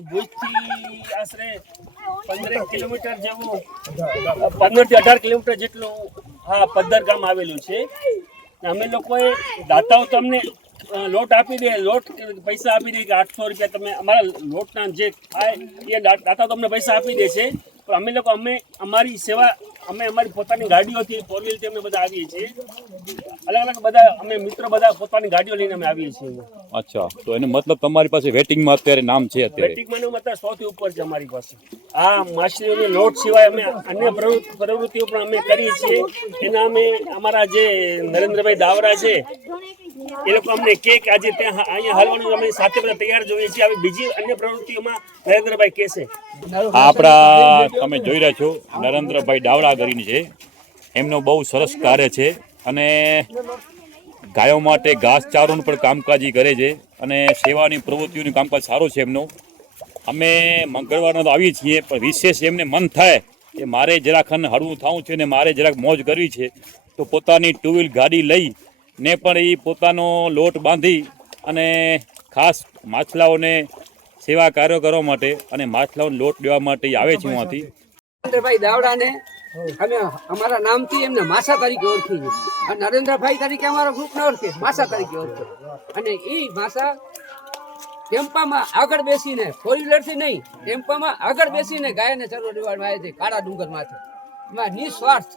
ભુજથી આશરે પંદરેક કિલોમીટર જેવું પંદરથી અઢાર કિલોમીટર જેટલું હા પદ્ધર ગામ આવેલું છે અમે લોકોએ દાતાઓ તમને લોટ આપી દે લોટ પૈસા આપી દે કે આઠસો રૂપિયા તમે અમારા લોટના જે થાય એ દાતાઓ તમને પૈસા આપી દે છે પણ અમે લોકો અમે અમારી સેવા અમે અમારી પોતાની ગાડીઓથી ફોર વ્હીલથી અમે બધા આવીએ છીએ અલગ અલગ બધા અમે મિત્રો બધા પોતાની ગાડીઓ લઈને અમે આવીએ છીએ અચ્છા તો એનો મતલબ તમારી પાસે વેટિંગમાં અત્યારે નામ છે અત્યારે વેટિંગમાં નામ અત્યારે સોથી ઉપર છે અમારી પાસે આ માછલીઓની લોટ સિવાય અમે અન્ય પ્રવૃત્તિઓ પણ અમે કરીએ છીએ એના અમે અમારા જે નરેન્દ્રભાઈ દાવરા છે એ લોકો અમને કે આજે ત્યાં અહીંયા હાલવાનું અમે સાથે બધા તૈયાર જોઈએ છીએ હવે બીજી અન્ય પ્રવૃત્તિઓમાં નરેન્દ્રભાઈ કહે આપણા તમે જોઈ રહ્યા છો નરેન્દ્રભાઈ ડાવડા કરીને છે એમનું બહુ સરસ કાર્ય છે અને ગાયો માટે ઘાસચારોનું પણ કામકાજી કરે છે અને સેવાની પ્રવૃત્તિઓનું કામકાજ સારું છે એમનું અમે મંગળવારનો તો આવીએ છીએ પણ વિશેષ એમને મન થાય કે મારે જરાક હળવું થવું છે ને મારે જરાક મોજ કરવી છે તો પોતાની ટુ વ્હીલ ગાડી લઈ ને પણ એ પોતાનો લોટ બાંધી અને ખાસ માછલાઓને સેવા કાર્યો કરવા માટે અને માછલાઓને લોટ દેવા માટે આવે છે ત્યાંથી ભાઈ દાવડાને અમે અમારા નામથી એમને માસા તરીકે ઓળખીએ અને નરેન્દ્રભાઈ તરીકે અમારો ગ્રુપને ઓળખે માસા તરીકે ઓળખે અને એ માસા ટેમ્પામાં આગળ બેસીને ફોર વ્હીલરથી નહીં ટેમ્પામાં આગળ બેસીને ગાયને ચરવા દેવામાં આવે છે કાળા ડુંગરમાંથી નિસ્વાર્થ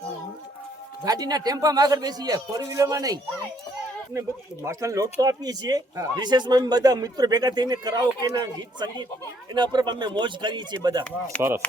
ગાડીના માં આગળ બેસી જાય ફોર માં નહીં માસ્ટર નોટ તો આપીએ છીએ વિશેષ વિશેષમાં બધા મિત્રો ભેગા થઈને કરાવો કે ગીત સંગીત એના ઉપર અમે મોજ કરીએ છીએ બધા સરસ